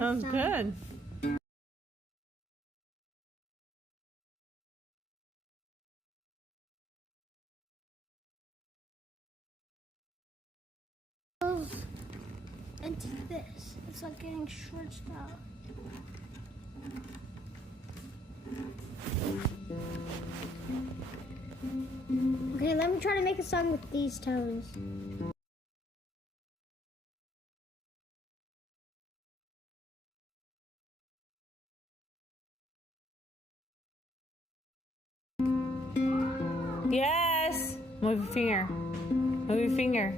Sounds good. Into this. It's like getting stretched out. Okay, let me try to make a song with these tones. Yes! Move your finger. Move your finger.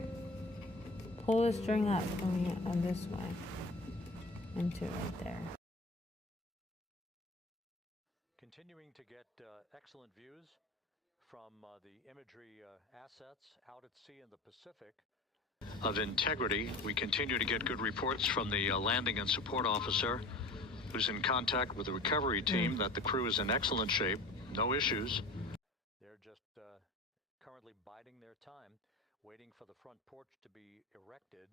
Pull the string up on this way. Into right there. Continuing to get excellent views from the imagery assets out at sea in the Pacific. Of integrity, we continue to get good reports from the landing and support officer who's in contact with the recovery team that the crew is in excellent shape, no issues. They're just currently biding their time, waiting for the front porch to be erected.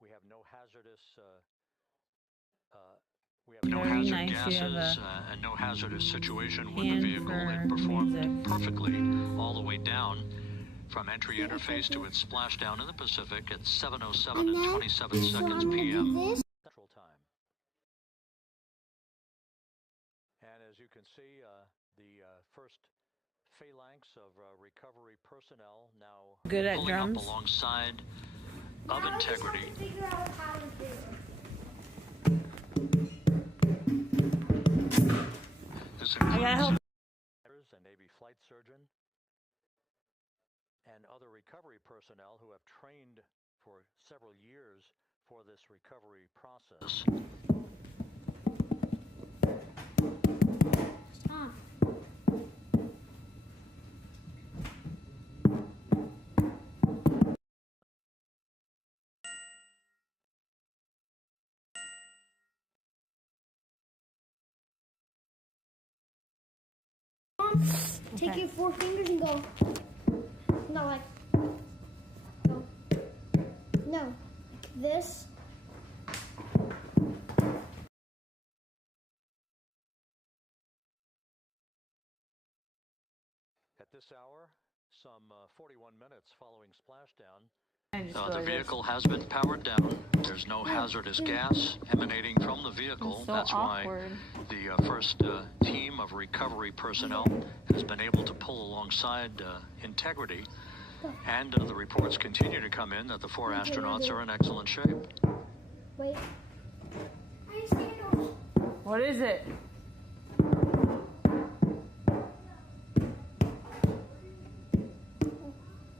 We have no hazardous gases and no hazardous situation with the vehicle. It performed perfectly all the way down from entry interface to its splashdown in the Pacific at 7:07 and 27 seconds p.m. Central Time. And as you can see, the first phalanx of recovery personnel now good at pulling drums. up alongside of integrity. This includes a Navy flight surgeon and other recovery personnel who have trained for several years for this recovery process. Stop. Take your 4 fingers and go. Not like. Go. No. Like this. At this hour, some 41 minutes following splashdown, The vehicle has been powered down. There's no hazardous gas emanating from the vehicle. So that's awkward. Why the first team of recovery personnel has been able to pull alongside integrity. And the reports continue to come in that the 4 astronauts are in excellent shape. Wait. What is it?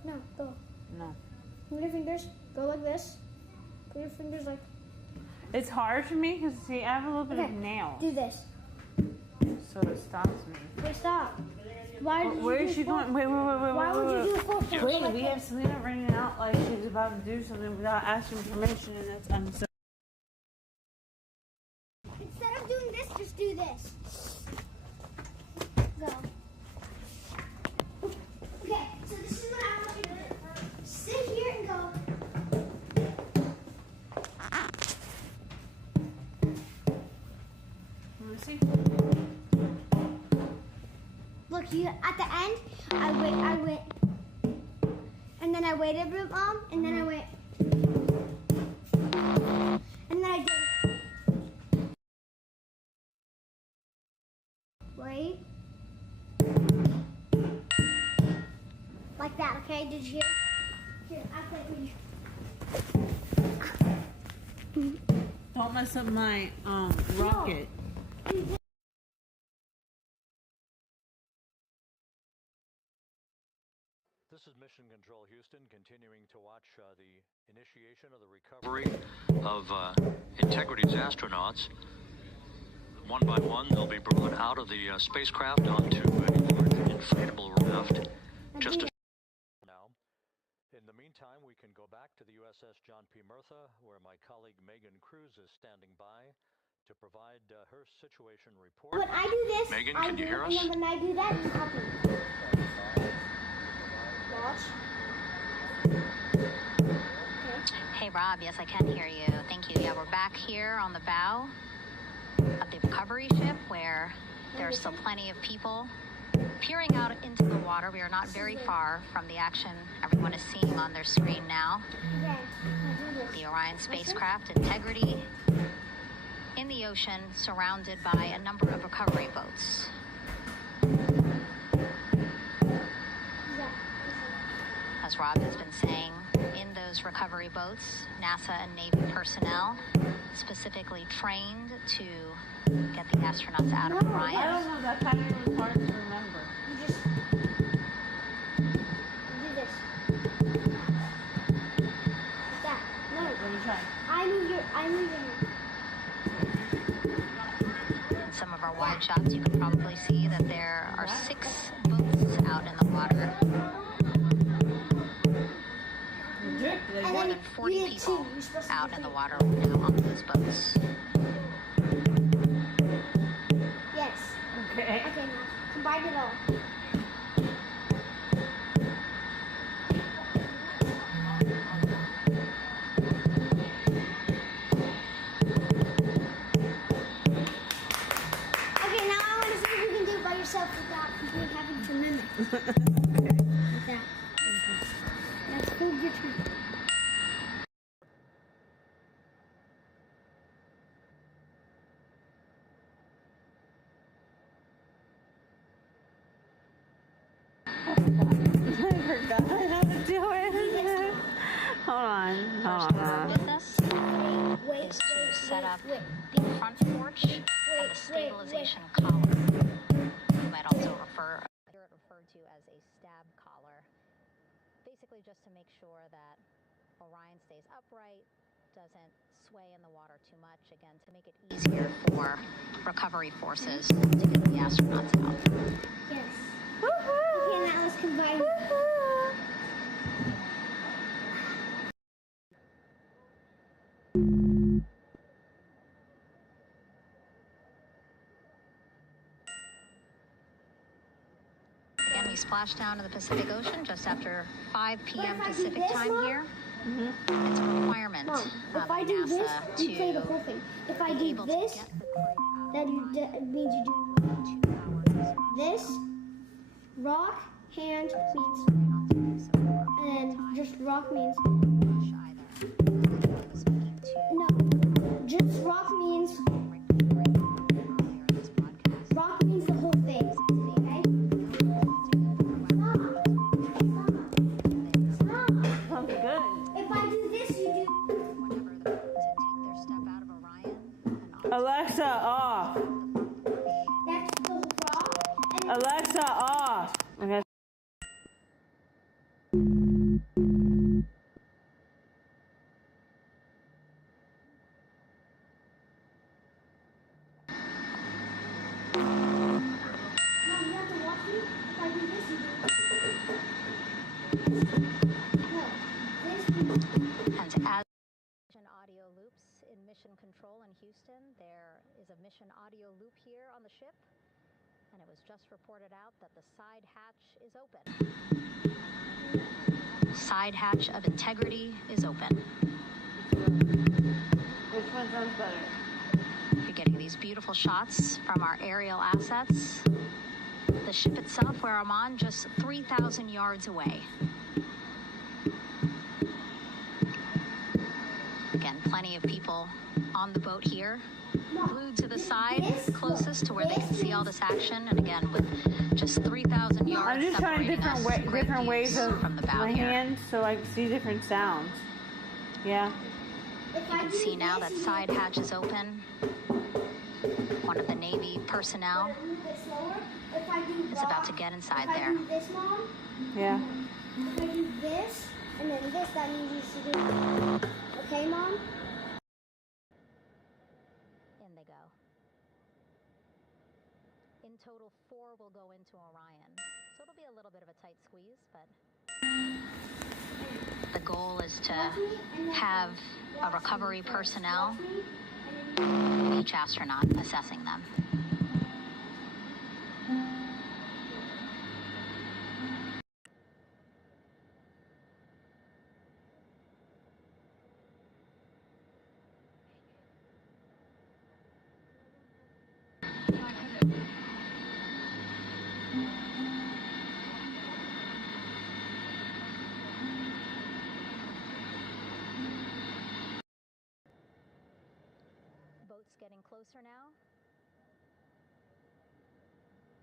No, go. No. Move your fingers. Go like this. Put your fingers like. It's hard for me because, see, I have a little bit of nails. Do this. So it stops me. Wait, stop. Why did Where you is do she four? going? Wait. Why would you do a 4 finger Wait, like we this? have Selena running out like she's about to do something without asking permission, and that's unsafe. Instead of doing this, just do this. Go. Okay, so this is what I want you to do. Sit here and go. Let me see. Look, you at the end, I went, and then I waited a bit, Mom, and then I went, and then I did. Wait. Like that, okay? Did you hear? Here, I'll play for you. Don't mess up my rocket. This is Mission Control Houston, continuing to watch the initiation of the recovery of Integrity's astronauts. One by one, they'll be brought out of the spacecraft onto an inflatable raft. Just a now. In the meantime, we can go back to the USS John P. Murtha, where my colleague Megan Cruz is standing by to provide her situation report. When I do this, Megan, can you hear us? And then when I do that, you copy. Watch. Hey, Rob. Yes, I can hear you. Thank you. Yeah, we're back here on the bow. of the recovery ship where there are still plenty of people peering out into the water. We are not very far from the action everyone is seeing on their screen now. The Orion spacecraft Integrity in the ocean, surrounded by a number of recovery boats. As Rob has been saying, in those recovery boats, NASA and Navy personnel specifically trained to get the astronauts out of Orion. I don't know, that pattern was hard to remember. You just do this. Like that. No. Let me try. I move your hand. In some of our wide shots, you can probably see that there are 6 boats out in the water. More than 40 people out in the water now on those boats. Yes. Okay. Okay, now combine it all. Okay, now I want to see if you can do it by yourself without having to mimic. Like that. That's hold your turn. I forgot how to do it. Hold on. With us is to set up the front porch and the stabilization collar. You might also hear it referred to as a stab collar. Basically just to make sure that Orion stays upright, doesn't sway in the water too much, again, to make it easier for recovery forces to get the astronauts out. Yes. Okay, now let's combine. Again, we splashed down to the Pacific Ocean just after 5 p.m. Pacific time here. It's a requirement Mom, if I do this, you play the whole thing. If I do this, that means you do this. Rock, hand means, and then just rock means, no, just rock means the whole thing, okay? Stop. Sounds good. If I do this, you do. Whenever the boats take their step out of Orion and Alexa, off. That's the rock. And Alexa, off. Okay. Mom, you have to watch me. If I do this, you do. No, this. And as audio loops in mission control in Houston, there is a mission audio loop here on the ship, and it was just reported out that the side hatch is open. Side hatch of Integrity is open. Which one sounds better? You're getting these beautiful shots from our aerial assets. The ship itself, where I'm on, just 3,000 yards away. Again, plenty of people on the boat here, glued to the side, closest to where they can see all this action. And again, with just 3,000 yards I'm just trying separating us, different ways of from the bow my here. hands so I can see different sounds. Yeah. You can see now that side hatch is open. One of the Navy personnel is about to get inside there. If I do this, Mom. Yeah. If I do this and then this, that means you should do. Okay, Mom? In they go. In total, 4 will go into Orion. So it'll be a little bit of a tight squeeze, but the goal is to have a recovery personnel, each astronaut assessing them. It's getting closer now.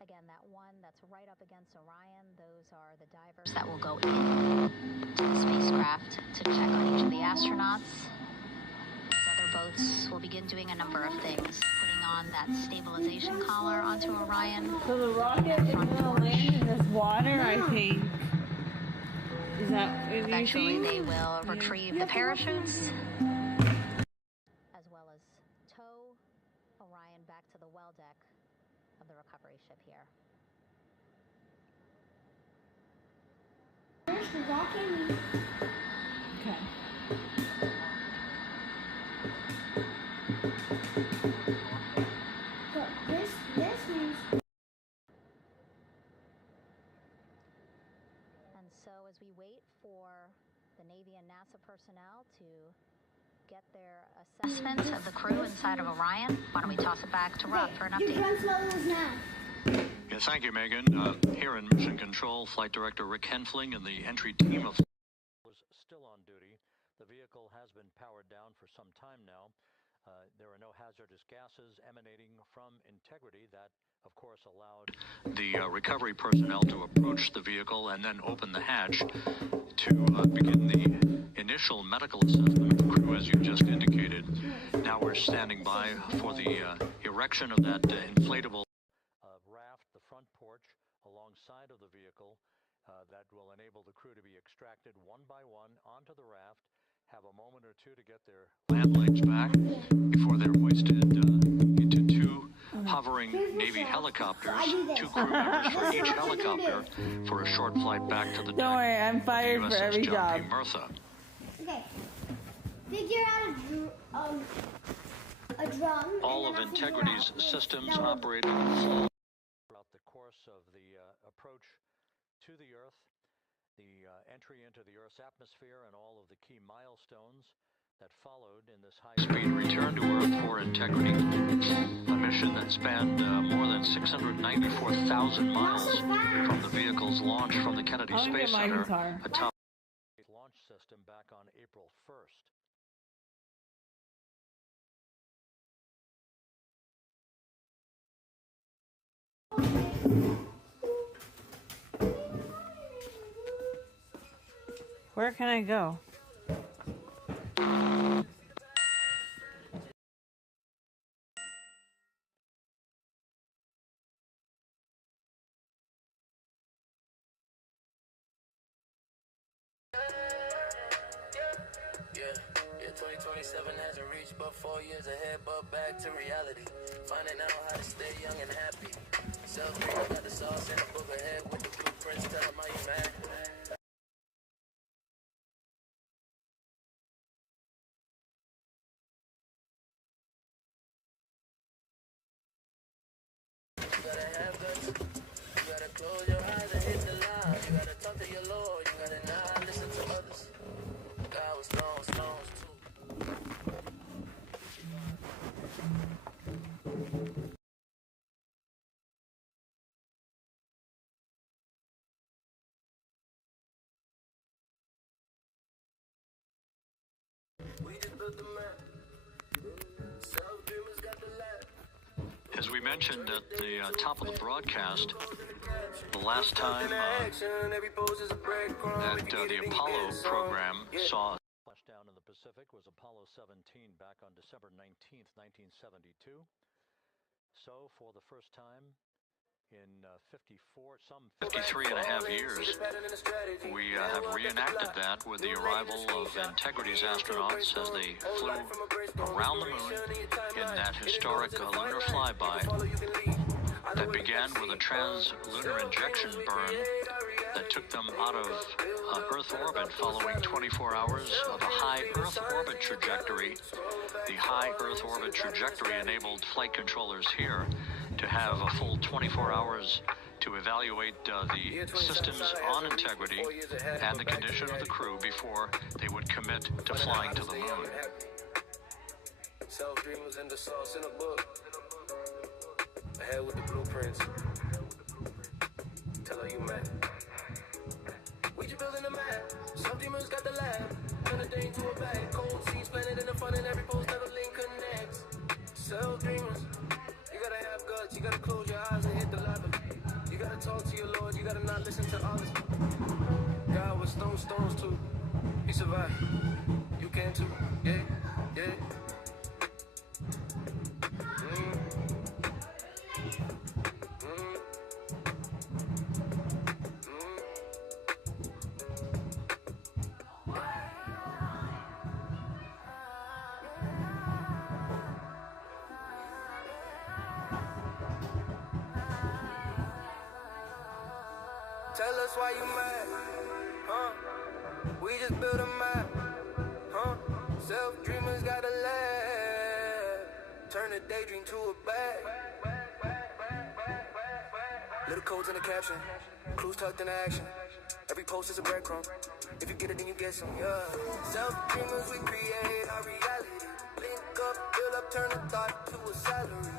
Again, that one that's right up against Orion, those are the divers that will go into the spacecraft to check on each of the astronauts. These other boats will begin doing a number of things, putting on that stabilization collar onto Orion. So the rocket is going to land in this water, I think. Is that what you Eventually think? they will retrieve the parachutes, as well as tow Orion back to the well deck of the recovery ship here. Where's the rocket? Okay. But this means. And so as we wait for the Navy and NASA personnel to get their assessment of the crew inside of Orion, why don't we toss it back to Rob for an Your update. grunt level is now. Yeah, thank you, Megan. Here in Mission Control, Flight Director Rick Henfling and the entry team of was still on duty. The vehicle has been powered down for some time now. There are no hazardous gases emanating from integrity. That, of course, allowed the recovery personnel to approach the vehicle and then open the hatch to begin the initial medical assessment of the crew, as you just indicated. Now we're standing by for the erection of that inflatable raft, the front porch, alongside of the vehicle that will enable the crew to be extracted one by one onto the raft, have a moment or two to get their land legs back before they're hoisted into two hovering Navy helicopters, two crew members for each helicopter, for a short flight back to the deck. Don't worry, I'm of the fired for USS every John job. P. Murtha. Okay. Figure out a drum. All of and then I'll figure Integrity's out systems that will- operated throughout the course of the approach to the Earth, the entry into the Earth's atmosphere, and all of the key milestones that followed in this high-speed return to Earth for Integrity. A mission that spanned more than 694,000 miles from the vehicle's launch from the Kennedy I'll Space get my Center guitar. atop the launch system back on April 1st. Where can I go? Yeah, 2027 hasn't reached but 4 years ahead, but back to reality. Finding out how to stay young and happy. Selfdreamers got the sauce in the book ahead with the blueprints. Tell them how you mad. You gotta have guts. You gotta close your eyes and hit the line. You gotta talk to your Lord. You gotta not listen to others. God was throwing stones too. We just built the map. Selfdreamers got the lab. As we mentioned at the top of the broadcast, the last time that the Apollo program saw splashdown in the Pacific was Apollo 17 back on December 19th, 1972. So for the first time in 53 and a half years, we have reenacted that with the arrival of Integrity's astronauts as they flew around the moon in that historic lunar flyby that began with a trans-lunar injection burn that took them out of Earth orbit following 24 hours of a high Earth orbit trajectory. The high Earth orbit trajectory enabled flight controllers here to have a full 24 hours to evaluate the systems on Integrity and the condition of the crew before they would commit to flying to the moon. Self-dreamers in the sauce in a book. Ahead with the blueprints. Tell her you mad. We just building a map. Self-dreamers got the lab. Turn a day into a bag. Cold seas planted in the front and every post never link connects. Self-dreamers. You gotta have guts, you gotta close your eyes and hit the level. You gotta talk to your Lord, you gotta not listen to others. God was stones too. He survived. You can too. Yeah, yeah. Tell us why you mad, huh? We just built a map, huh? Self-dreamers gotta laugh. Turn a daydream to a bag. Little codes in the caption, clues tucked into action. Every post is a breadcrumb. If you get it, then you get some, yeah. Self-dreamers, we create our reality. Link up, build up, turn a thought to a salary.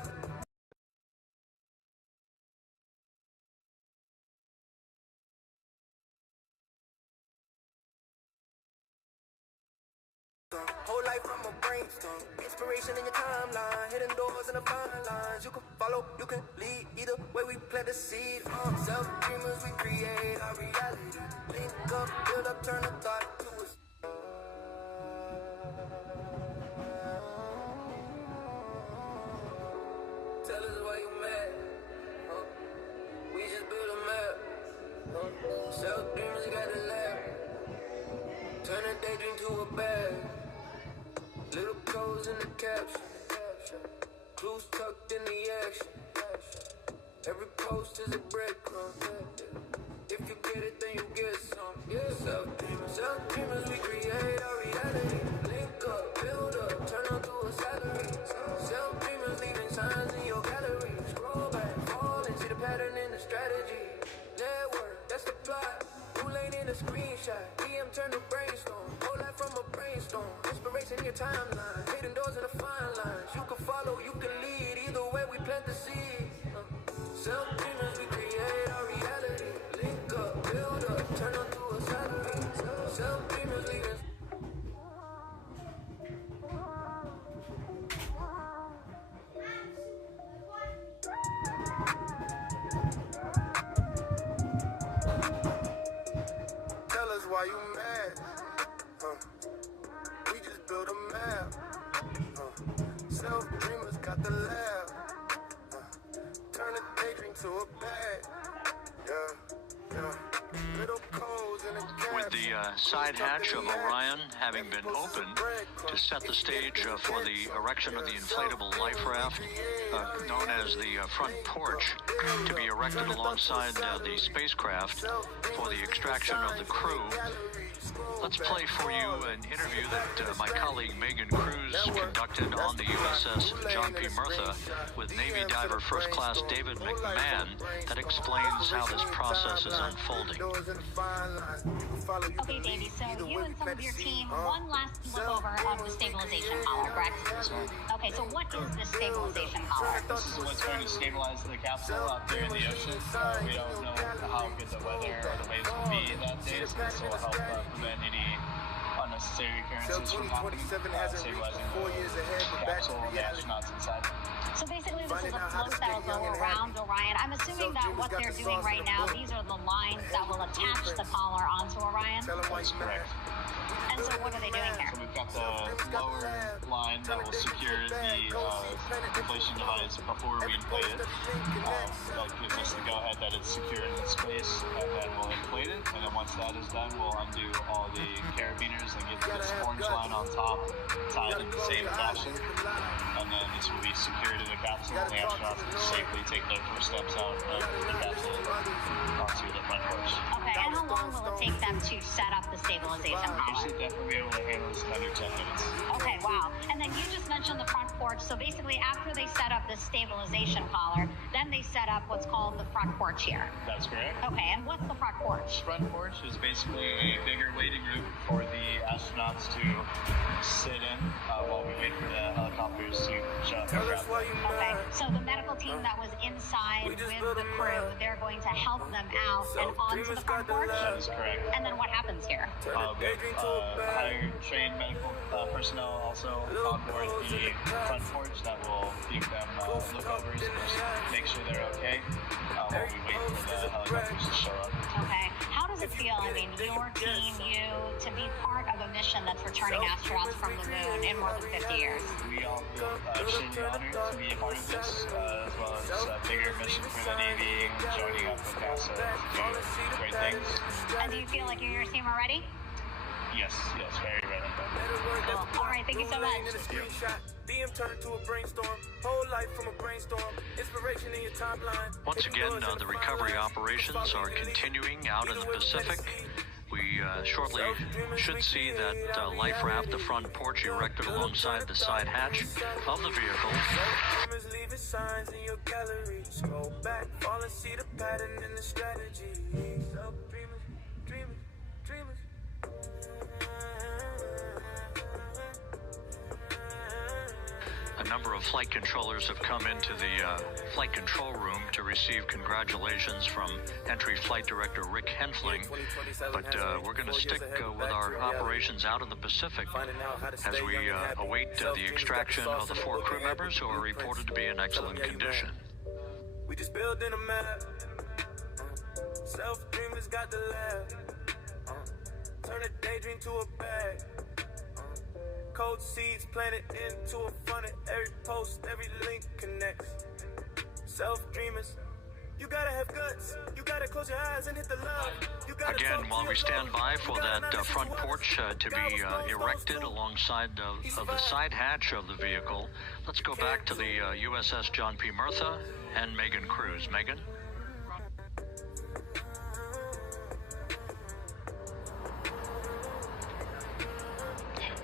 Whole life from a brainstorm. Inspiration in your timeline. Hidden doors and the fine lines. You can follow, you can lead. Either way we plant the seed. Self-dreamers, we create our reality. Link up, build up, turn a thought to a... Tell us why you mad, huh? We just built a map, huh? Self-dreamers got a lab. Turn a daydream to a bag. Little codes in the caption. Clues tucked in the action. Every post is a breadcrumb. If you get it, then you get some. Yeah, self-dreamers, we create our reality. Link up, build up, turn on to a salary. Self-dreamers leaving signs in your gallery. Scroll back, fall and see the pattern in the strategy. Network, that's the plot. Who lane in a screenshot? DM turn to brainstorm. Whole life from a brainstorm. Inspiration in your timeline. Hidden doors and the fine lines. You can follow, you can lead. Either way we plant the seed. Self-dreamers, we create our reality. Link up, build up, turn on to a salary. Self-dreamers leaving. Tell us why you mad, huh? We just built a map, huh? Self-dreamers got the lab, huh? Turn a daydream to a bag, yeah, yeah. Little codes in the With the side hatch of Orion having been opened to set the stage for the erection of the inflatable life raft, known as the front porch, to be erected alongside the spacecraft for the extraction of the crew. Let's play for you an interview that my colleague Megan Cruz conducted on the USS John P. Murtha with Navy diver First Class David McMahon that explains how this process is unfolding. Okay, Davey, so you and some of your team, one last look over of the stabilization collar, correct? Okay, so what is the stabilization collar? This is what's going to stabilize the capsule out there in the ocean. We don't know how good the weather or the waves will be that day, so this will help prevent any unnecessary occurrences from happening, stabilizing the capsule and the astronauts inside. So basically this is a float that will go around Orion. I'm assuming that what they're doing right now, these are the lines that will attach the collar onto Orion. That's correct. And so what are they doing here? So we've got the lower line that will secure the inflation device before we inflate it. That gives us the go-ahead that it's secure in space, and then we'll inflate it. And then once that is done, we'll undo all the carabiners and get this orange line on top tied in the same fashion. And then this will be secured in the capsule, and the astronauts can safely take their first steps out of the capsule onto the front porch. Okay, and how long will it take them to set up the stabilization collar? You should definitely be able to handle this in under 10 minutes. Okay, wow. And then you just mentioned the front porch. So basically, after they set up the stabilization collar, then they set up what's called the front porch here. That's correct. Okay, and what's the front porch? Front porch is basically a bigger waiting room for the astronauts to sit in while we wait for the helicopters to show up. Okay, so the medical team that was inside with the crew, they're going to help them out and onto the front porch? That is correct. And then what happens here? We have hired trained medical personnel also on board the front porch that will give them lookovers, just make sure they're okay while we wait for the helicopters to show up. Okay. How does it feel, I mean, your team, you, to be part of a mission that's returning astronauts from the moon in more than 50 years? We all feel extremely honored to be a part of this, as well as a bigger mission for the Navy, joining up with NASA to do great things. And do you feel like you and your team are ready? Yes, very ready. Cool. All right, thank you so much. DM turned to a brainstorm, whole life from a brainstorm, inspiration in your timeline. Once again, the recovery operations are continuing out in the Pacific. We shortly should see that life raft, the front porch, erected alongside the side hatch of the vehicle. Leaving signs in your gallery. Scroll back, fall and see the pattern in the strategy. Self-dreamers, dreamers, dreamers. A number of flight controllers have come into the flight control room to receive congratulations from Entry Flight Director Rick Henfling, but we're going to stick with our operations out in the Pacific as we await the extraction of the 4 crew members who are reported to be in excellent condition. We just building a map. Self-dreamers got the lab. Turn a daydream to a bag. Cold seeds planted into a funnel. Every post, every link connects. Self-dreamers, you gotta have guts. You gotta close your eyes and hit the love. You gotta Again, while we stand by for that front porch to be erected alongside of the side hatch of the vehicle, let's go back to the USS John P. Murtha and Megan Cruz. Megan?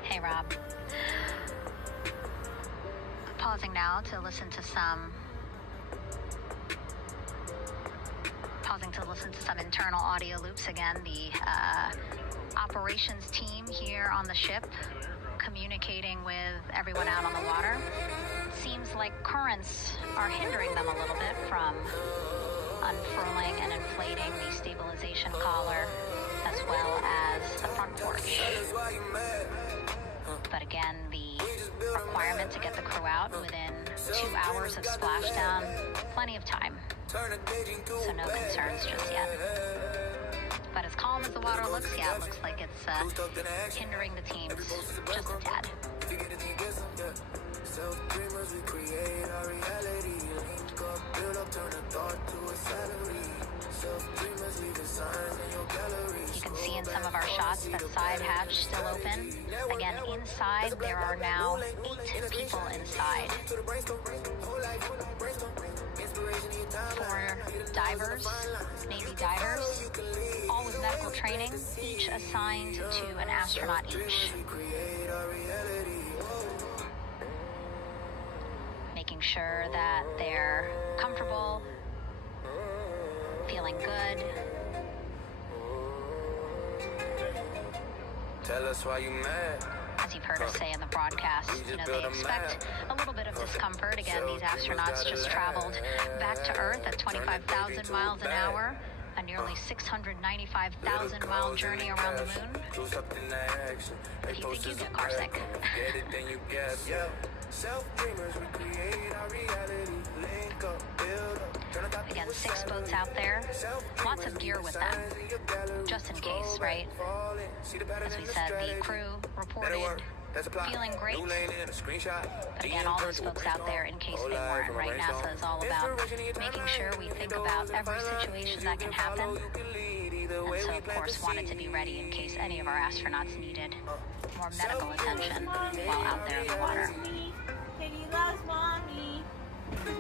Hey, Rob. Pausing now to listen to some internal audio loops again. The operations team here on the ship communicating with everyone out on the water. Seems like currents are hindering them a little bit from unfurling and inflating the stabilization collar as well as the front porch. But again, the requirement to get the crew out within 2 hours of splashdown, plenty of time. So no concerns just yet. But as calm as the water looks, yeah, it looks like it's hindering the teams just a tad. Self-dreamers, we create our reality. Link up, build up, turn a thought to a salary. Self-dreamers, leaving signs in your gallery. You can see in some of our shots that side hatch still open. Again, inside there are now 8 people inside. 4 divers, Navy divers, all with medical training, each assigned to an astronaut each. Making sure that they're comfortable, feeling good. Tell us why you mad. As you've heard us say in the broadcast, they expect a little bit of discomfort. Again, these astronauts just traveled back to Earth at 25,000 miles an hour, a nearly 695,000-mile journey around the moon. If you think you get car sick. Again, 6 boats out there, lots of gear with them, just in case, right? As we said, the crew reported feeling great, but again, all those folks out there in case they weren't, right? NASA is all about making sure we think about every situation that can happen, and so, of course, wanted to be ready in case any of our astronauts needed more medical attention while out there in the water. Katie loves mommy.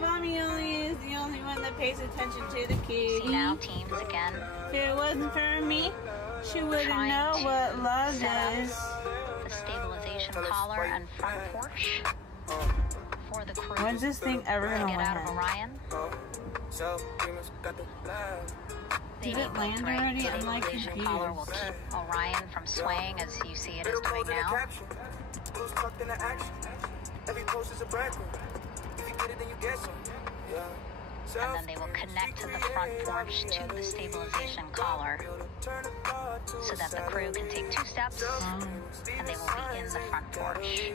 Mommy only is the only one that pays attention to the kitty. See now, teams again. If it wasn't for me, she wouldn't know what love is. The stabilization collar and front porch for the crew. When's this thing ever gonna get out of land? Orion? Did it land already? I'm like The stabilization collar will confused. keep Orion from swaying as you see it is doing now. Every post is a brand. If you get it, then you get some. Yeah. And then they will connect to the front porch to the stabilization collar. so that the crew can take 2 steps and they will be in the front porch.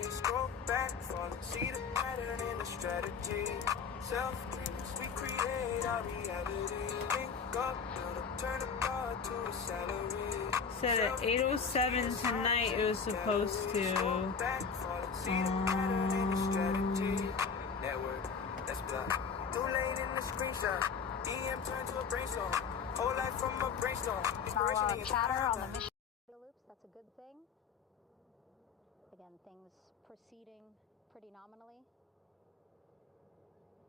We create our reality. Link up, build up, turn a bar to a salary. Said at 8:07 tonight it was supposed to. Network, that's block. Too late in the screenshot. EM turned to a brainstorm. Whole life from a brainstorm. Now, chatter on the mission loops, that's a good thing. Again, things proceeding pretty nominally,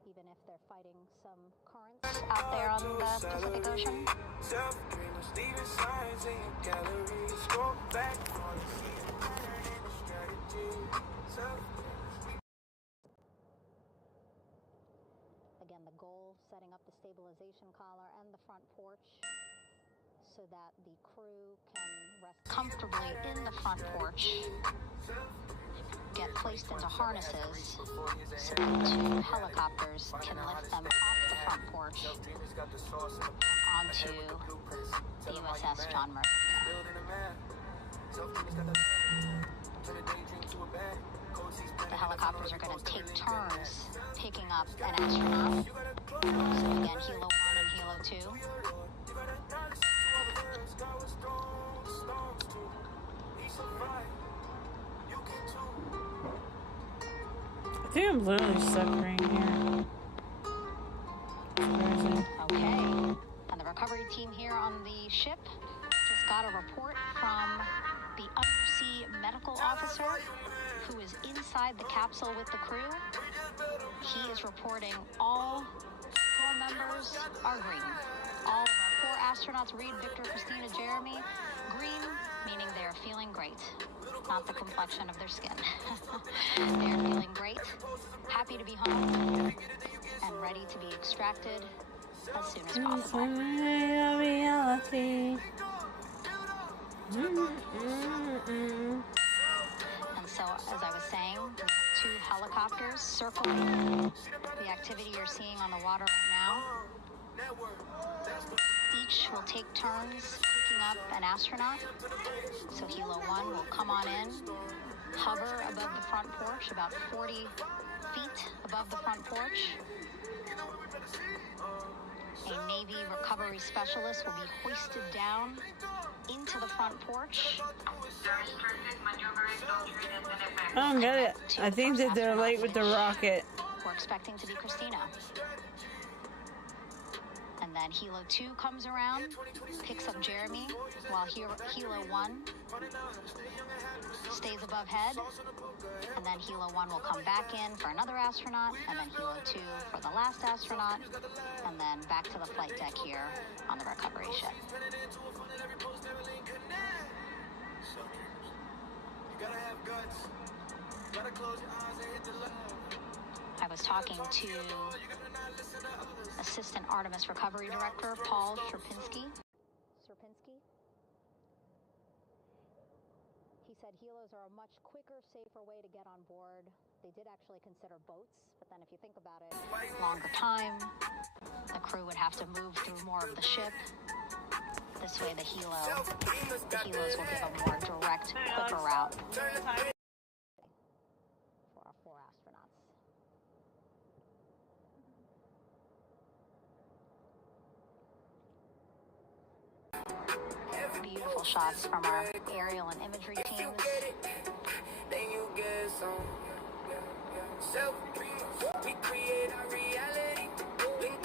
even if they're fighting some currents out there on the Pacific Ocean. Selfdreamers leaving signs in your gallery. Scroll back on the season pattern and the strategy. Again, the goal, setting up the stabilization collar and the front porch so that the crew can rest comfortably in the front porch, get placed into harnesses so that 2 helicopters can lift them off the front porch onto the USS John Murphy. The helicopters are going to take turns picking up an astronaut. So again, Helo 1 and Helo 2. I think I'm literally stuck right here. Okay. And the recovery team here on the ship just got a report from the undersea medical officer who is inside the capsule with the crew. He is reporting all 4 members are green. All of our 4 astronauts, Reed, Victor, Christina, Jeremy, green, meaning they are feeling great. Not the complexion of their skin. They are feeling great, happy to be home, and ready to be extracted as soon as possible. Reality. And so, as I was saying, we have 2 helicopters circling the activity you're seeing on the water right now. Each will take turns picking up an astronaut. So Helo 1 will come on in, hover above the front porch, about 40 feet above the front porch. A Navy recovery specialist will be hoisted down into the front porch. I don't get it. I think that they're late with the rocket. We're expecting to be Christina. And then Helo 2 comes around, picks up Jeremy, while Helo 1 stays above head. And then Helo 1 will come back in for another astronaut, and then Helo 2 for the last astronaut, and then back to the flight deck here on the recovery ship. I was talking to Assistant Artemis Recovery Director Paul Sierpinski. He said helos are a much quicker, safer way to get on board. They did actually consider boats, but then if you think about it, longer time, the crew would have to move through more of the ship. This way the helos will give a more direct, quicker route for our 4 astronauts. Beautiful shots from our aerial and imagery teams.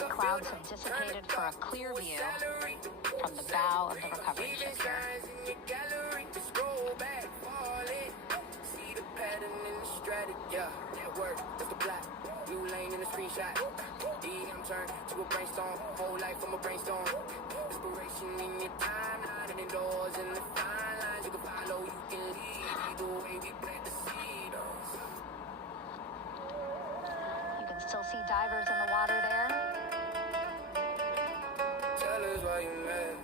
Clouds have dissipated for a clear view from the bow of the recovery ship here. Blue lane in the screenshot. DM turn to a brainstorm. Whole life from a brainstorm. Inspiration in your timeline and indoors in the fine lines. You can follow, you can lead. Either way, we plant the seed. You can still see divers in the water there. Tell us why you mad.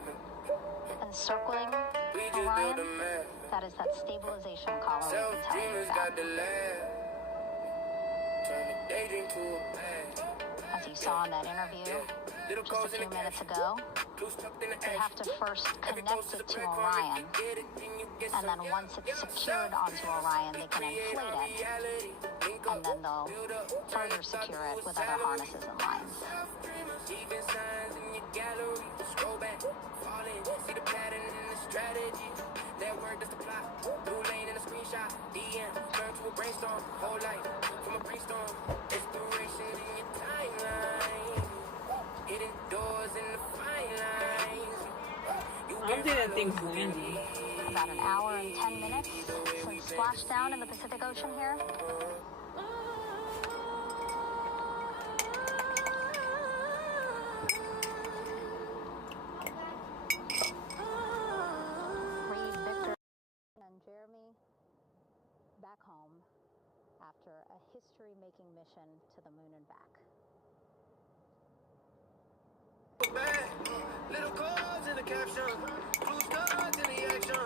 Encircling Orion, that is that stabilization collar we've been telling you about. As you saw in that interview just a few minutes ago, They have to first connect it to Orion, and then once it's secured onto Orion, they can inflate it, and then they'll further secure it with other harnesses and lines. I don't think that thing's landing. About an hour and 10 minutes since splashdown in the Pacific Ocean here. Reed, Victor, and Jeremy back home after a history-making mission to the moon and back. Little cards in the caption, blue stars in the action.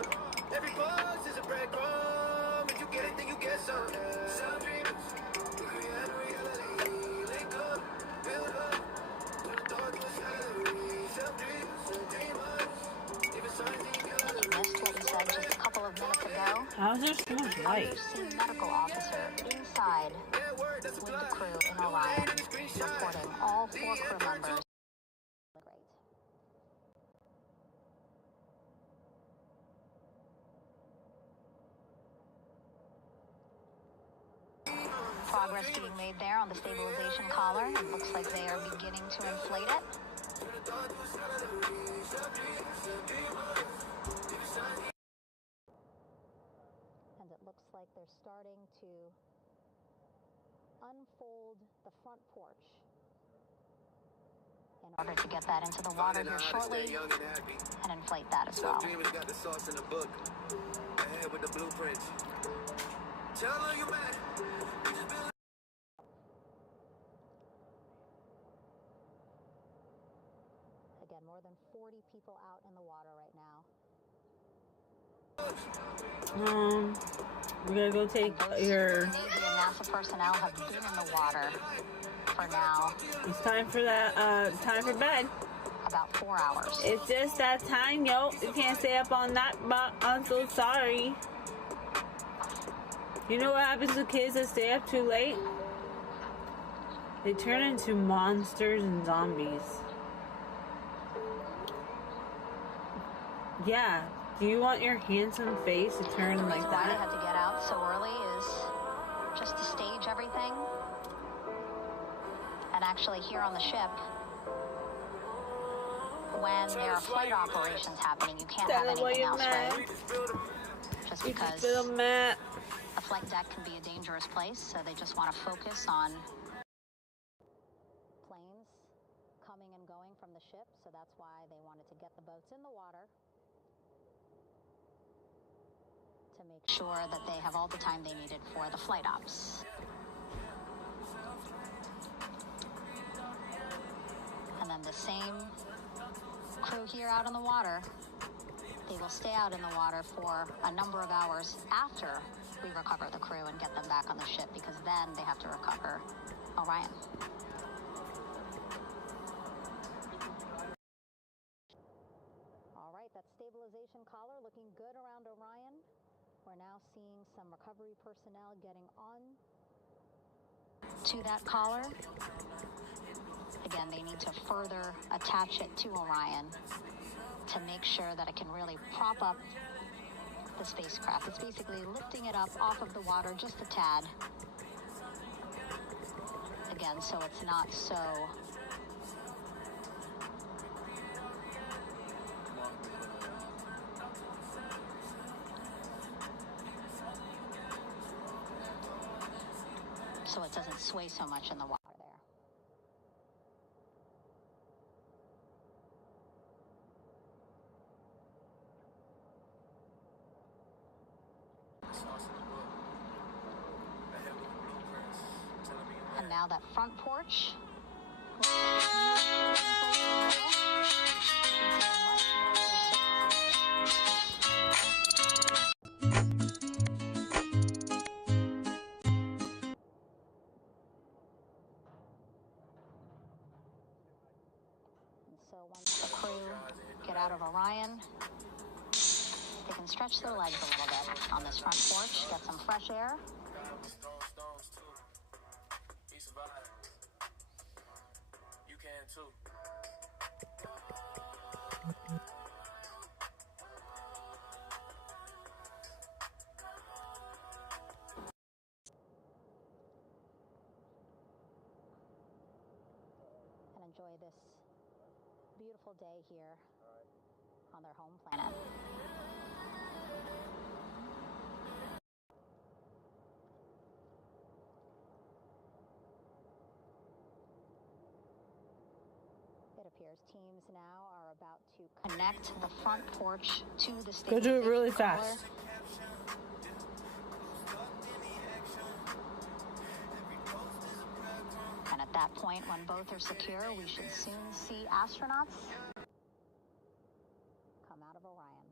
Every post is a breadcrumb. If you get it, then you get some. Selfdreamers, we create a reality. Link up, build up, to the dark to a salary. Selfdreamers, even signs in your If you missed what we said just a couple of minutes ago, How is there so much light? Undersea medical officer inside with the crew in Orion, reporting all 4 crew members. Progress being made there on the stabilization collar. It looks like they are beginning to inflate it. And it looks like they're starting to unfold the front porch in order to get that into the water here shortly and inflate that as well. got the sauce in the book. Ahead with the blueprints. Tell her you mad. Again, more than 40 people out in the water right now. We're gonna go take your. Navy and NASA personnel have been in the water for now It's time for that. Time for bed. about 4 hours. It's just that time, yo. You can't stay up all night, but I'm so sorry. You know what happens to kids that stay up too late? They turn into monsters and zombies. Yeah. Do you want your handsome face to turn The like reason why they that? had to get out so early is just to stage everything. And actually here on the ship, when there are flight operations happening, you can't have anything else, right? Just because Matt. the flight deck can be a dangerous place, so they just want to focus on planes coming and going from the ship, so that's why they wanted to get the boats in the water to make sure that they have all the time they needed for the flight ops. And then the same crew here out in the water, they will stay out in the water for a number of hours after we recover the crew and get them back on the ship, because then they have to recover Orion. All right, that stabilization collar looking good around Orion. We're now seeing some recovery personnel getting on to that collar. Again, they need to further attach it to Orion to make sure that it can really prop up the spacecraft. It's basically lifting it up off of the water just a tad. Again, so it's not so it doesn't sway so much in the water there. And now that front porch. So once the crew out of Orion, they can stretch their legs a little bit on this front porch, get some fresh air. Stones too. We survive. You can too. And enjoy this beautiful day here on their home planet. It appears teams now are about to connect the front porch to the stage. Go do it really fast. And at that point, when both are secure, we should soon see astronauts come out of Orion.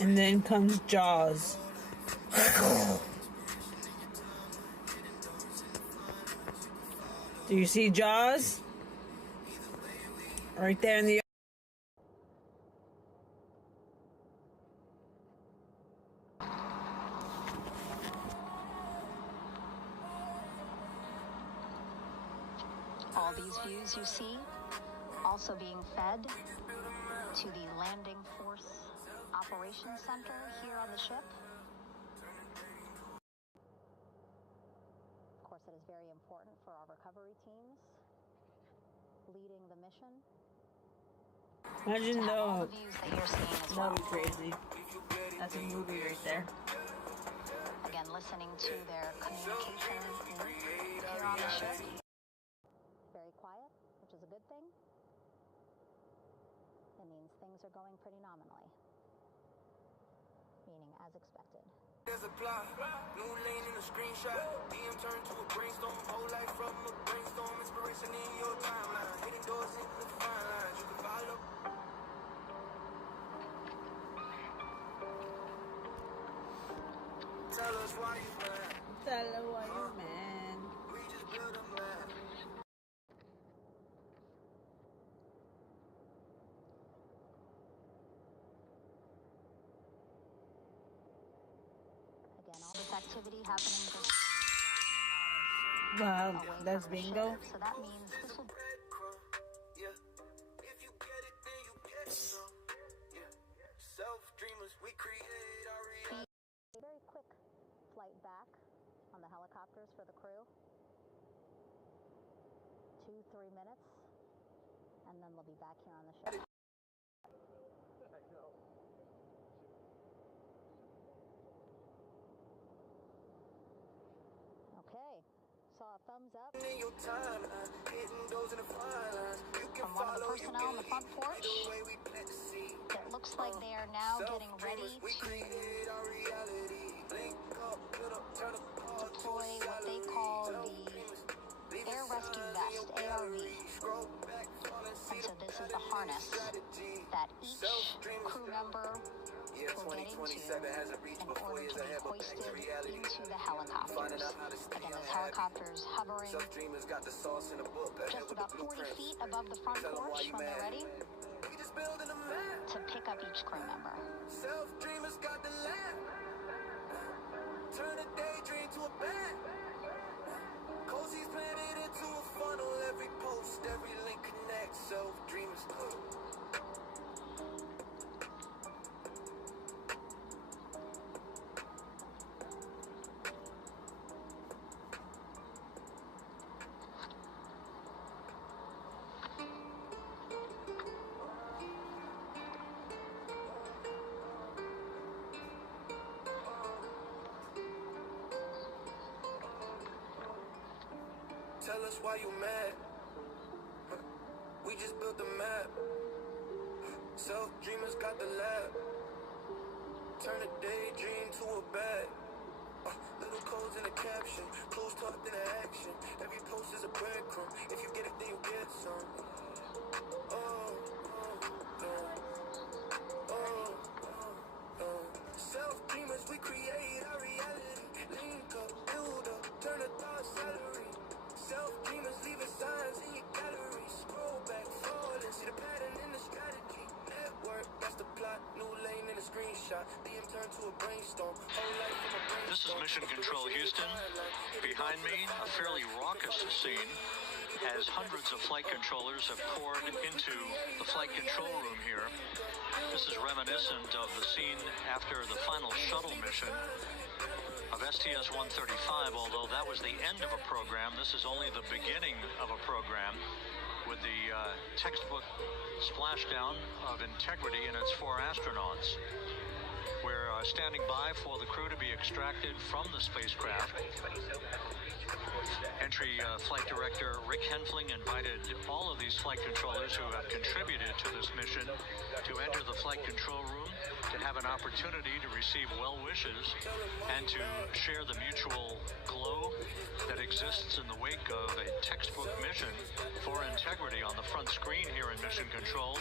And then comes Jaws. Do you see Jaws? Right there in the... All these views you see also being fed to the Landing Force Operations Center here on the ship. Of course, it is very important for our recovery teams leading the mission. Imagine All though. the views that you're seeing as That well. would be crazy. That's a movie right there. Again, listening to their communication here on the ship. Very quiet, which is a good thing. It means things are going pretty nominally. Meaning as expected. There's a plot, new lane in a screenshot. DM turned to a brainstorm, whole life from a brainstorm. Inspiration in your timeline, hidden doors in the fine lines. You can follow. Tell us why you mad. Tell her why you man. We just build a map. Again, all this activity happening just Wow, away that's from the bingo. ship. So that means this will Yeah, if you get it, then you get some. Yeah, Selfdreamers, we create our reality. be a very quick flight back on the helicopters for the crew. 2-3 minutes, and then they'll be back here on the ship. Okay, saw a thumbs up In your timeline, hitting doors in the fine lines. You can from one of the follow, you personnel on the front porch. the way we plant the seed. It looks like they are now getting ready We to create our reality. Link up, build up, turn apart. deploy what they call the Air Rescue Vest, ARV. Scroll back, fall and see And so this is the harness that each crew member Yeah, will get into 2027 hasn't reached in before order years to be ahead, but back hoisted to reality. into the helicopters. Finding out how to stay Again, those unhappy. helicopters hovering Self-dreamers got the sauce in the book. Ahead just with about the 40 blueprints. feet above the front Tell 'em why porch you when they're mad. ready We just building a map. to pick up each crew member. Self-dreamers got the lab. Turn a daydream to a bag. Cozy's planted into a funnel. Every post, every link connects. Self-dreamers. Tell us why you mad. We just built the map. Self-dreamers got the lab. Turn a daydream to a bag. Little codes in the caption, clues tucked in the action. Every post is a breadcrumb. If you get it, then you get some. Oh, oh, oh, oh, oh, oh. We create our reality. Link up, build up, turn a thought salary. Self-dreamers leaving signs in your gallery. Scroll back, fall and see the pattern in the strategy. Network, that's the plot. New lane in a screenshot. DM turned to a brainstorm. Whole life from a brainstorm. This is Mission Control Houston. Behind me, a fairly raucous scene as hundreds of flight controllers have poured into the flight control room here. This is reminiscent of the scene after the final shuttle mission of STS-135, although that was the end of a program. This is only the beginning of a program with the textbook splashdown of Integrity and its 4 astronauts. We're standing by for the crew to be extracted from the spacecraft. Entry Flight Director Rick Henfling invited all of these flight controllers who have contributed to this mission to enter the flight control room, to have an opportunity to receive well wishes, and to share the mutual glow that exists in the wake of a textbook mission for Integrity. On the front screen here in Mission Control,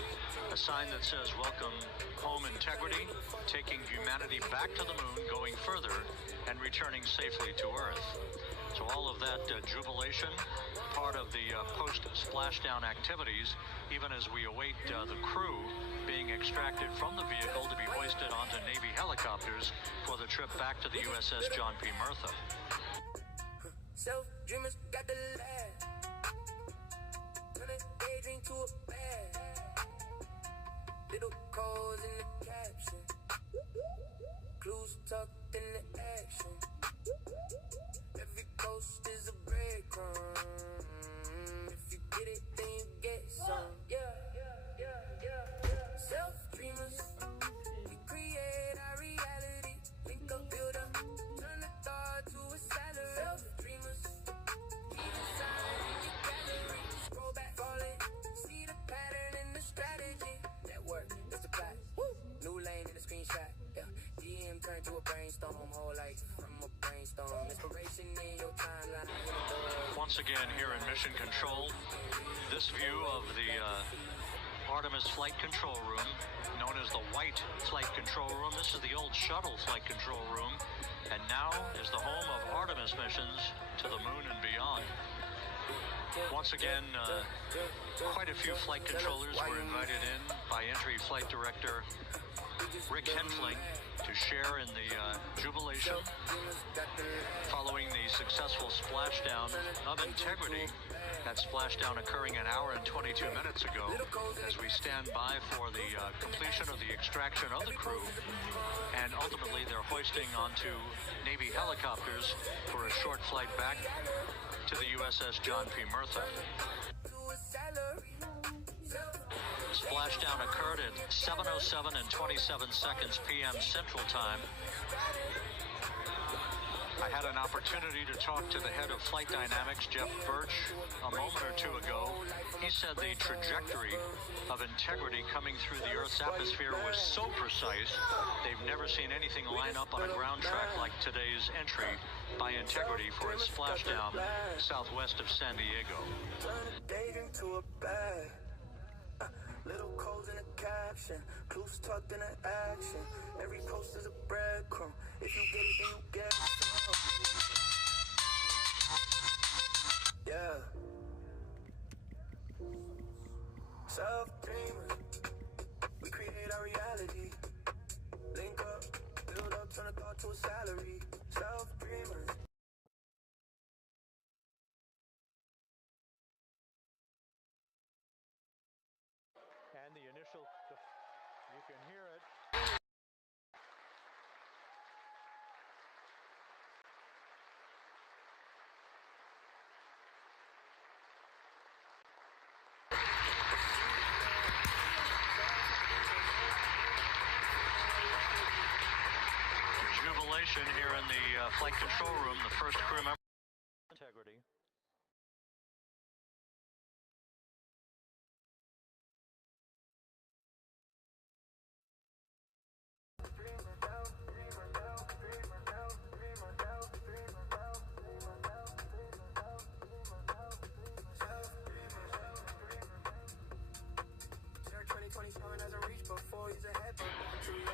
a sign that says, "Welcome home, Integrity, taking humanity back to the moon, going further, and returning safely to Earth." So all of that jubilation, part of the post-splashdown activities, even as we await the crew being extracted from the vehicle to be hoisted onto Navy helicopters for the trip back to the USS John P. Murtha. Self-dreamers got the laugh. Turn a daydream to a bag. Little codes in the caption. Clues tucked in the action. Every post is a breadcrumb. If you get it, then you get some. Yeah. Self-dreamers, we create our reality. Think up, build up, turn the thought to a salary. Self-dreamers, keep the sign in your gallery. Scroll back, fall in, see the pattern in the strategy. Network, that's the plot. New lane in the screenshot. Yeah. DM turned to a brainstorm. Whole life from a brainstorm. Inspiration in your timeline. Once again here in Mission Control, this view of the Artemis Flight Control Room, known as the White Flight Control Room. This is the old shuttle flight control room, and now is the home of Artemis missions to the moon and beyond. Once again, quite a few flight controllers were invited in by Entry Flight Director Rick Henfling to share in the jubilation following the successful splashdown of Integrity. That splashdown occurring an hour and 22 minutes ago, as we stand by for the completion of the extraction of the crew, and ultimately they're hoisting onto Navy helicopters for a short flight back to the USS John P. Murtha. Splashdown occurred at 7:07 and 27 seconds p.m. Central Time. I had an opportunity to talk to the head of Flight Dynamics, Jeff Birch, a moment or two ago. He said the trajectory of Integrity coming through the Earth's atmosphere was so precise, they've never seen anything line up on a ground track like today's entry by Integrity for its splashdown southwest of San Diego. Turn a daydream to a bag. Little codes in the caption, clues tucked in the action. Every post is a breadcrumb. If you get it, then you get some. Yeah. Self-dreamers, we create our reality. Link up, build up, turn a thought to a salary. Self-dreamers. And the initial, you can hear it. Jubilation here in the flight control room, the first crew member. Integrity.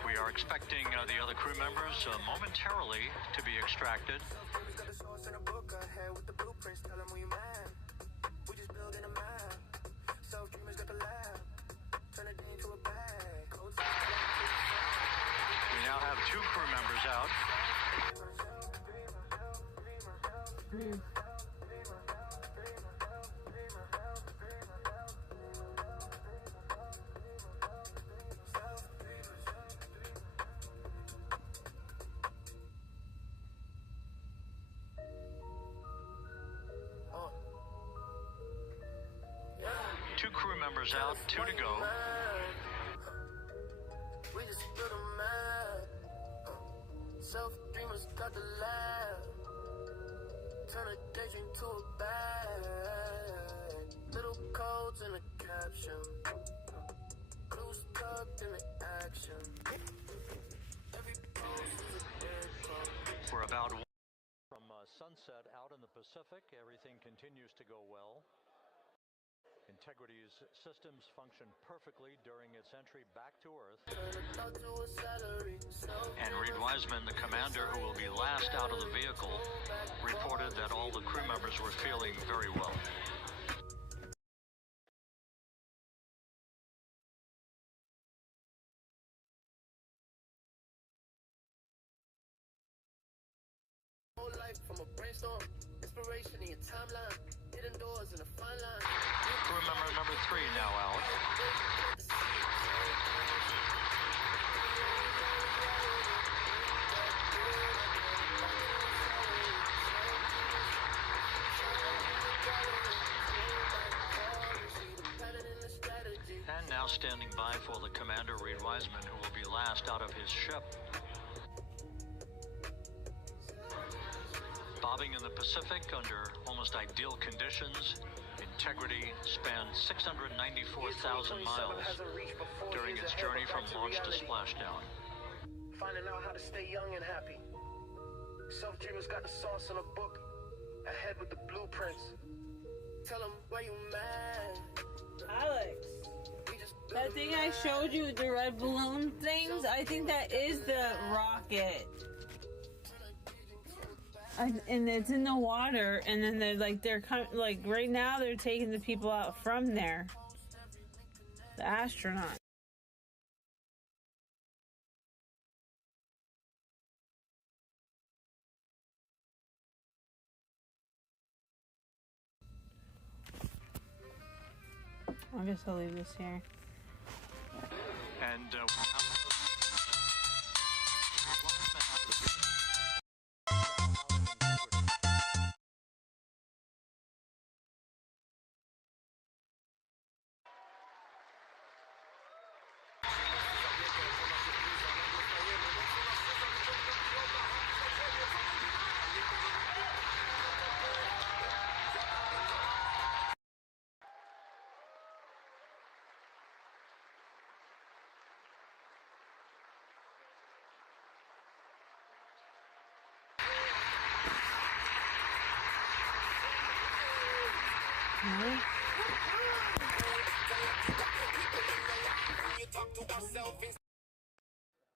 We are expecting the other crew members momentarily to be extracted. Got the sauce in a book ahead with the blueprints. Tell them we mad. We just building a map. Selfdreamers got the lab. Turn it into a bag. We now have 2 crew members out. Two crew members out, 2 to go. We just built a map. Self-dreamers got the lab. Turn a daydream to a bag. Little codes in the caption. Clues tucked in the action. Every post is a dead call. We're about from sunset out in the Pacific. Everything continues to go well. Integrity's systems function perfectly during its entry back to Earth. And Reed Wiseman, the commander who will be last out of the vehicle, reported that all the crew members were feeling very well. Whole life from a brainstorm, inspiration in your timeline, hidden doors in a fine line. Crew member number 3 now out. And now standing by for the commander, Reed Wiseman, who will be last out of his ship. Bobbing in the Pacific under almost ideal conditions, Integrity spanned 694,000 miles during its journey from launch to splashdown. Finding out how to stay young and happy. Self-dreamers got the sauce in a book. Ahead with the blueprints. Tell them where you mad. Alex, that thing I showed you, the red balloon things, I think that is the rocket. And it's in the water, and then they're coming, like right now they're taking the people out from there. The astronauts. I guess I'll leave this here. And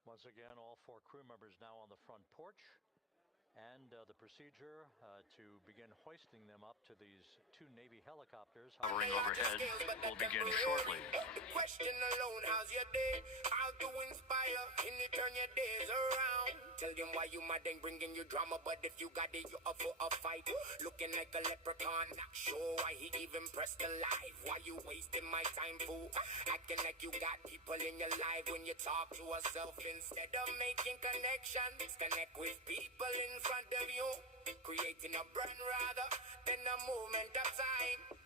once again, all 4 crew members now on the front porch, and the procedure to begin hoisting them up to these 2 Navy helicopters hovering overhead will begin shortly. The question alone, how's your day? How to inspire? Can you turn your days around? Tell them why you mad and bringing you drama, but if you got it, you up for a fight. Looking like a leprechaun, not sure why he even pressed the live. Why you wasting my time, fool? Acting like you got people in your life when you talk to yourself instead of making connections. Connect with people in front of you, creating a brand rather than a movement of time.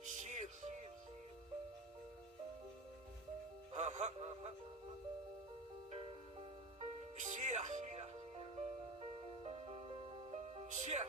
Shit. Yeah.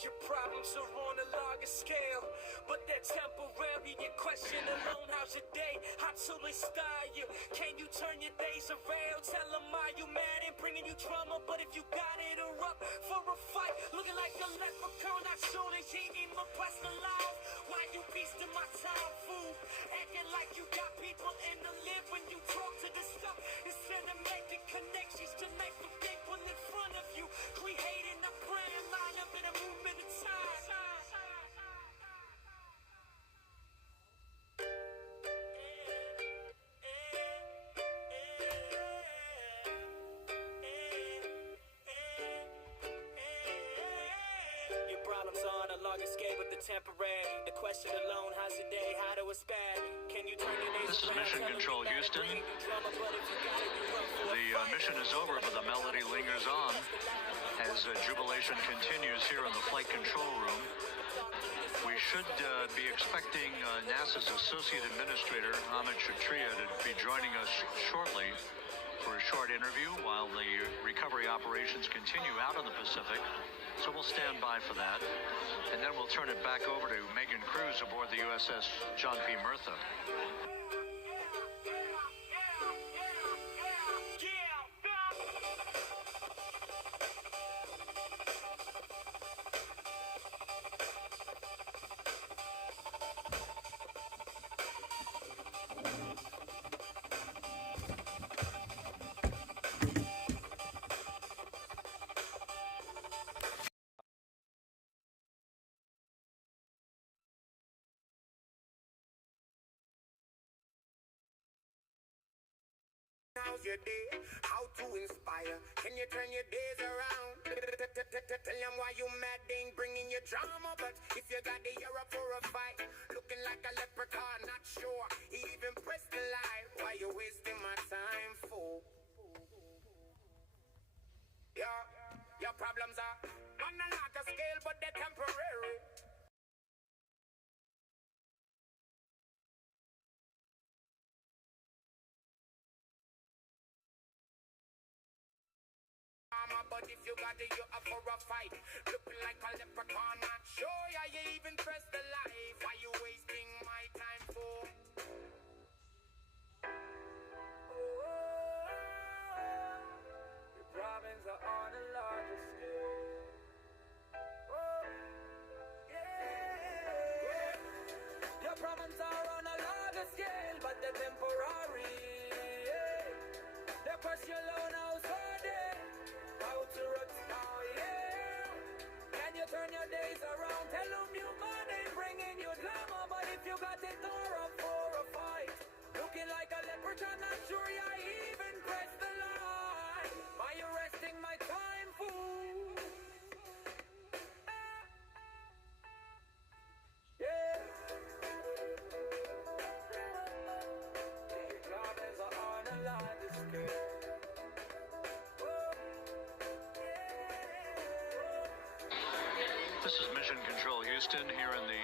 Your problems are on a larger scale, but they're temporary. Your question alone, how's your day? How to inspire you? Can you turn your days around? Tell them, are you mad and bringing you you drama, but if you got it, erupt for a fight. Looking like a leprechaun, I surely she ain't impressed alive. Why you beasting my time, fool? Acting like you got people in the lid when you talk to this stuff. Instead of making connections to make the people in front of you. Creating a plan, line up in a movement of time. Your problems are on a larger scale, but the temporary. The question alone, how's your day? How do it's bad? Can you turn your days This is around? Mission Control Houston. The mission is over, but the melody lingers on as jubilation continues here in the flight control room. We should be expecting NASA's Associate Administrator, Amit Kshatriya, to be joining us shortly for a short interview while the recovery operations continue out in the Pacific. So we'll stand by for that. And then we'll turn it back over to Megan Cruz aboard the USS John P. Murtha. How's your day? How to inspire? Can you turn your days around? Tell them why you mad, they ain't bringing your drama. But if you got the ear up for a fight, looking like a leprechaun, not sure he even pressed the light. Why you wasting my time for? Yeah, your problems are on a larger scale, but they're temporary. But if you got it, you're up for a fight. Looking like a leprechaun, not sure yeah, you even press the life. Why you wasting my time for? Your problems are on a larger scale. Your problems are on a larger scale, but they're temporary. They push your loan house all day. How to rot, oh yeah. Can you turn your days around? Tell them you man ain't bringing you drama, but if you got it door up for a fight, looking like a leprechaun, not sure you even press the line. Why you resting my time, fool? Yeah. Your problems are on a larger scale. This is Mission Control Houston here in the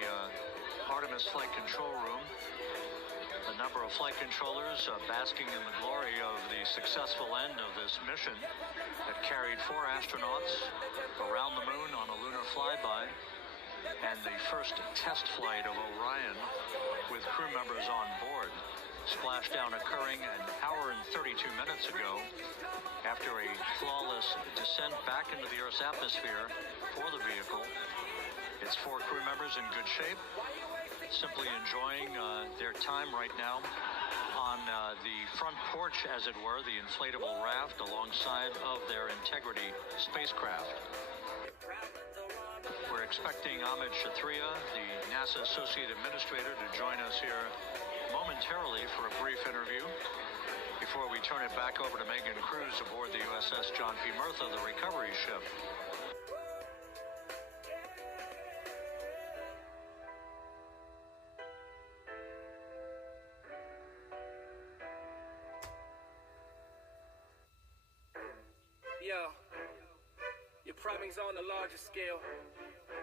Artemis Flight Control Room. A number of flight controllers basking in the glory of the successful end of this mission that carried 4 astronauts around the moon on a lunar flyby and the first test flight of Orion with crew members on board. Splashdown occurring an hour and 32 minutes ago after a flawless descent back into the Earth's atmosphere for the vehicle. Its 4 crew members in good shape, simply enjoying their time right now on the front porch, as it were, the inflatable raft alongside of their Integrity spacecraft. We're expecting Amit Kshatriya, the NASA Associate Administrator, to join us here momentarily for a brief interview before we turn it back over to Megan Cruz aboard the USS John P. Murtha, the recovery ship. Yo, your problems on a larger scale,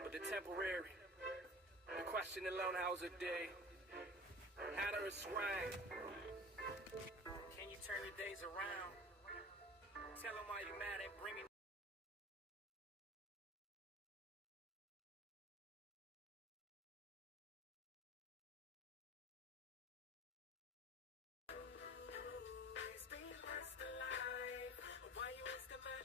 but they're temporary. The question alone, how's a day? How do it swing? Can you turn your days around? Tell them why you mad at bringing Why you waste the man?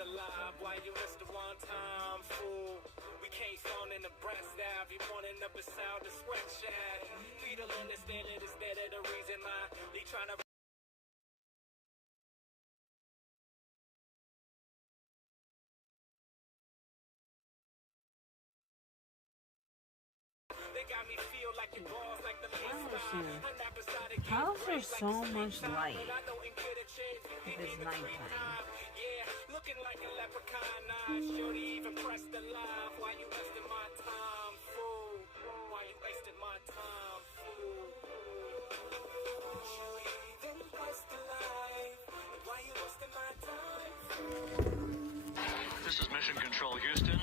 alive, why you missed the one time, fool? We can't phone in the breast now. You morning up a sound the sweatshirt. We don't understand it instead of the reason my they trying to. They got me feel like your balls like the How is there so much light if it's nighttime? Yeah, looking like a leprechaun. Shorty even pressed the live. Why you wasting my time, fool? Why you wasting my time, fool? Shorty even pressed the live. Why you wasting my time, fool? This is Mission Control Houston.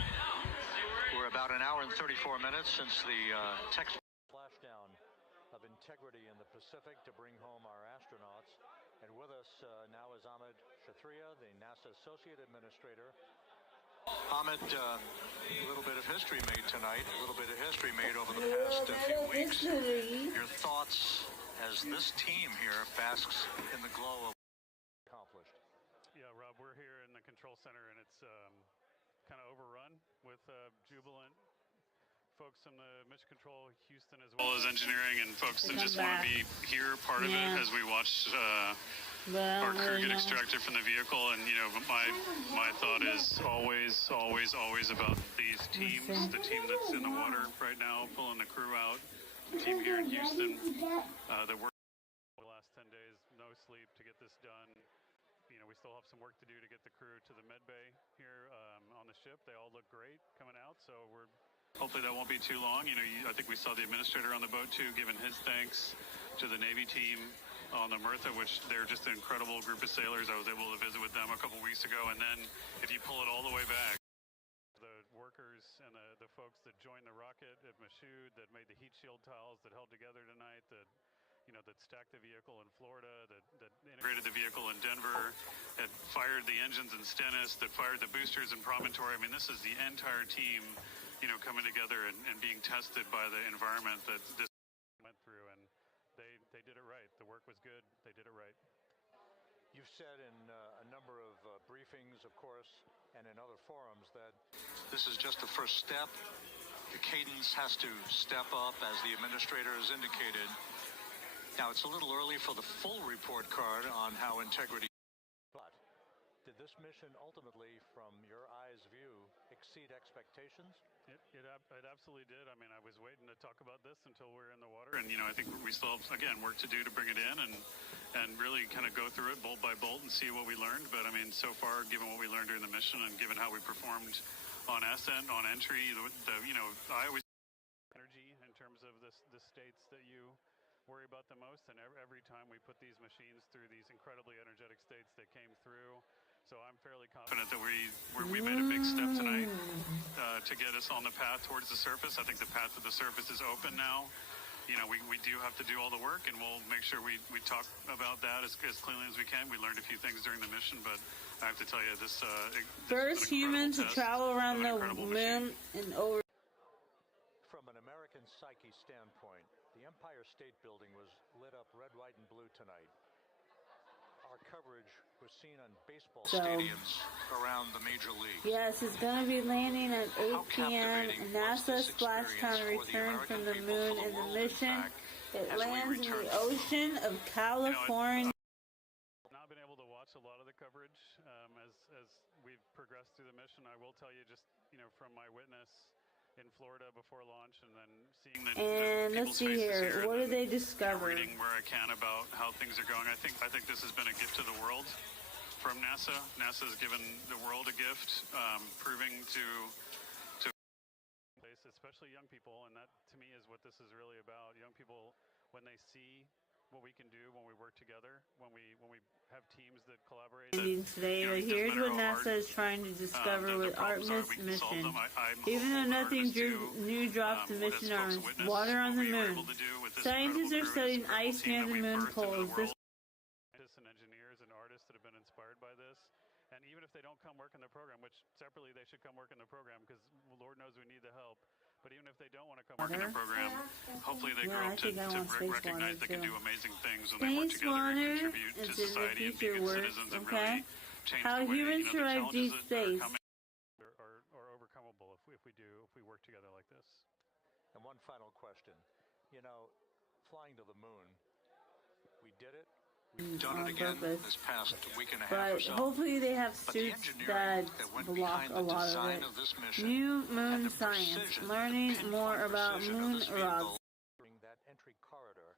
We're about an hour and 34 minutes since the text splashdown of integrity in the Pacific to bring home our astronauts. And with us now is Ahmed Shathria, the NASA Associate Administrator. Ahmed, a little bit of history made tonight, a little bit of history made over the past few weeks. Your thoughts as this team here basks in the glow of accomplished. Yeah, Rob, we're here in the control center, and it's kind of overrun with jubilant folks from the Mission Control Houston as well as engineering and folks that just want to be here, part of it, as we watch our crew get extracted from the vehicle. And you know, my thought is always about these teams, the team that's in the water right now pulling the crew out, the team here in Houston that worked the last 10 days, no sleep to get this done. You know, we still have some work to do to get the crew to the med bay here on the ship. They all look great coming out, so we're hopefully that won't be too long. You know, I think we saw the administrator on the boat too, giving his thanks to the Navy team on the Mirtha, which they're just an incredible group of sailors. I was able to visit with them a couple weeks ago, and then if you pull it all the way back, the workers and the folks that joined the rocket at Michoud, that made the heat shield tiles that held together tonight, that stacked the vehicle in Florida, that integrated the vehicle in Denver, that fired the engines in Stennis, that fired the boosters in Promontory. I mean, this is the entire team, you know, coming together and being tested by the environment that this went through, and they did it right. The work was good. They did it right. You've said in a number of briefings, of course, and in other forums that this is just the first step. The cadence has to step up, as the administrator has indicated. Now, it's a little early for the full report card on how integrity. But did this mission ultimately, from your eyes' view, exceed expectations? It absolutely did. I mean, I was waiting to talk about this until we're in the water. And, you know, I think we still have, again, work to do to bring it in and really kind of go through it bolt by bolt and see what we learned. But, I mean, so far, given what we learned during the mission and given how we performed on ascent, on entry, you know, I always energy in terms of the states that you worry about the most, and every time we put these machines through these incredibly energetic states that came through. So I'm fairly confident that we made a big step tonight to get us on the path towards the surface. I think the path to the surface is open now. You know, we do have to do all the work, and we'll make sure we talk about that as cleanly as we can. We learned a few things during the mission, but I have to tell you, this first human to travel around the moon and over. From an American psyche standpoint, the Empire State Building was lit up red, white, and blue tonight. Our coverage was seen on baseball stadiums around the major leagues. Yes, it's going to be landing at 8 p.m. NASA splashdown return from the moon in the mission. It lands in the ocean of California. Not been able to watch a lot of the coverage as we've progressed through the mission. I will tell you, just, you know, from my witness in Florida before launch, and then seeing the let's see here. What did they discover? Reading where I can about how things are going. I think this has been a gift to the world from NASA. NASA has given the world a gift, proving to especially young people, and that to me is what this is really about. Young people, when they see what we can do when we work together, when we have teams that collaborate. Today, but here's what NASA is trying to discover with Artemis mission. Even though nothing new dropped the mission on water on the moon, scientists are studying ice near the moon poles. Scientists and engineers and artists that have been inspired by this. And even if they don't come work in the program, which separately they should come work in the program because Lord knows we need the help. But even if they don't want to come work in the program, hopefully they grow up to recognize they can do amazing things when they work together and contribute to society and be good citizens and really change How the way, humans the survive challenges deep that space. are coming are overcomable if we work together like this. And one final question. You know, flying to the moon, we did it. We've done it again this past week and a half or so. Hopefully they have suits that block a lot of it. New moon science, learning more about moon rocks. That entry corridor,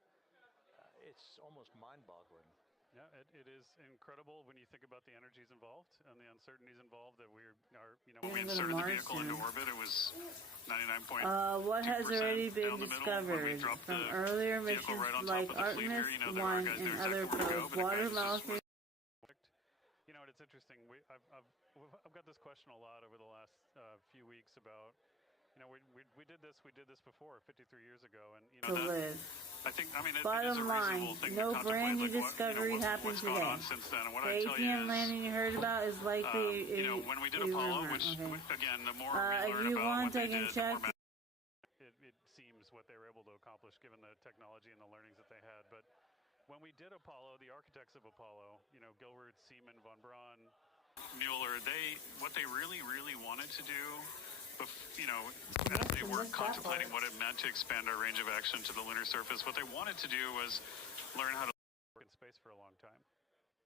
it's almost mind-boggling. Yeah, it is incredible when you think about the energies involved and the uncertainties involved that when we inserted the vehicle into orbit, it was 99.2% what has already been down the middle. discovered from earlier missions right on like top of the fleet Artemis here, there 1 are guys and there other exactly where to go, probes, but water again, this molecules. And it's interesting. I've got this question a lot over the last few weeks about, we did this before 53 years ago, and To live. I think, it is a Bottom line, reasonable thing no to brand new contemplate, discovery happened what's gone today. on since then. And what The I tell you ATM is, landing you heard about is likely when we did a Apollo, rumor. which Okay. again, the more If we learn you about want, what they I can did, check. the more it seems what they were able to accomplish given the technology and the learnings that they had. But when we did Apollo, the architects of Apollo, Gilbert, Seaman, von Braun, Mueller, what they really, really wanted to do, as they were contemplating what it meant to expand our range of action to the lunar surface, what they wanted to do was learn how to work in space for a long time.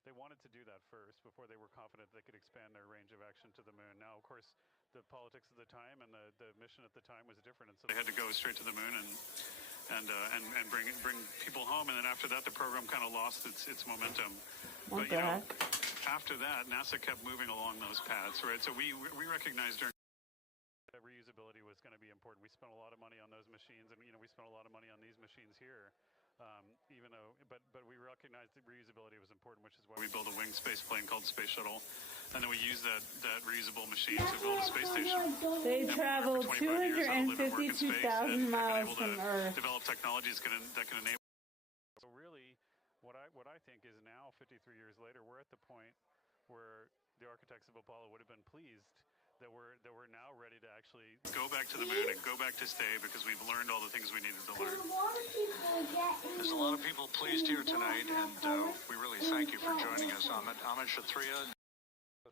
They wanted to do that first before they were confident they could expand their range of action to the moon. Now, of course, the politics of the time and the mission at the time was different, and so they had to go straight to the moon and bring people home. And then after that, the program kind of lost its momentum. But after that, NASA kept moving along those paths, right? So we recognized during that reusability was going to be important. We spent a lot of money on those machines, and we spent a lot of money on these machines here. But we recognized that reusability was important, which is why we built a winged space plane called Space Shuttle, and then we used that reusable machine to build a space station. They traveled 252,000 miles from Earth. Develop technologies that can enable. So really, what I think is now, 53 years later, we're at the point where the architects of Apollo would have been pleased that we're now ready to actually go back to the moon and go back to stay because we've learned all the things we needed to learn. There's a lot of people pleased here tonight, and we really thank you for joining us, Amit. Amit Kshatriya,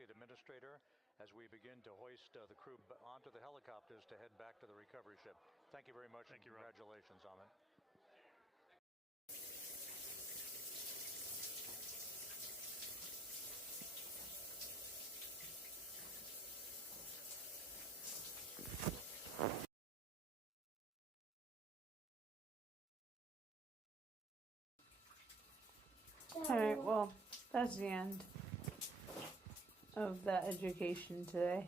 Administrator, as we begin to hoist the crew onto the helicopters to head back to the recovery ship. Thank you very much, and congratulations, Amit. Alright, well, that's the end of that education today.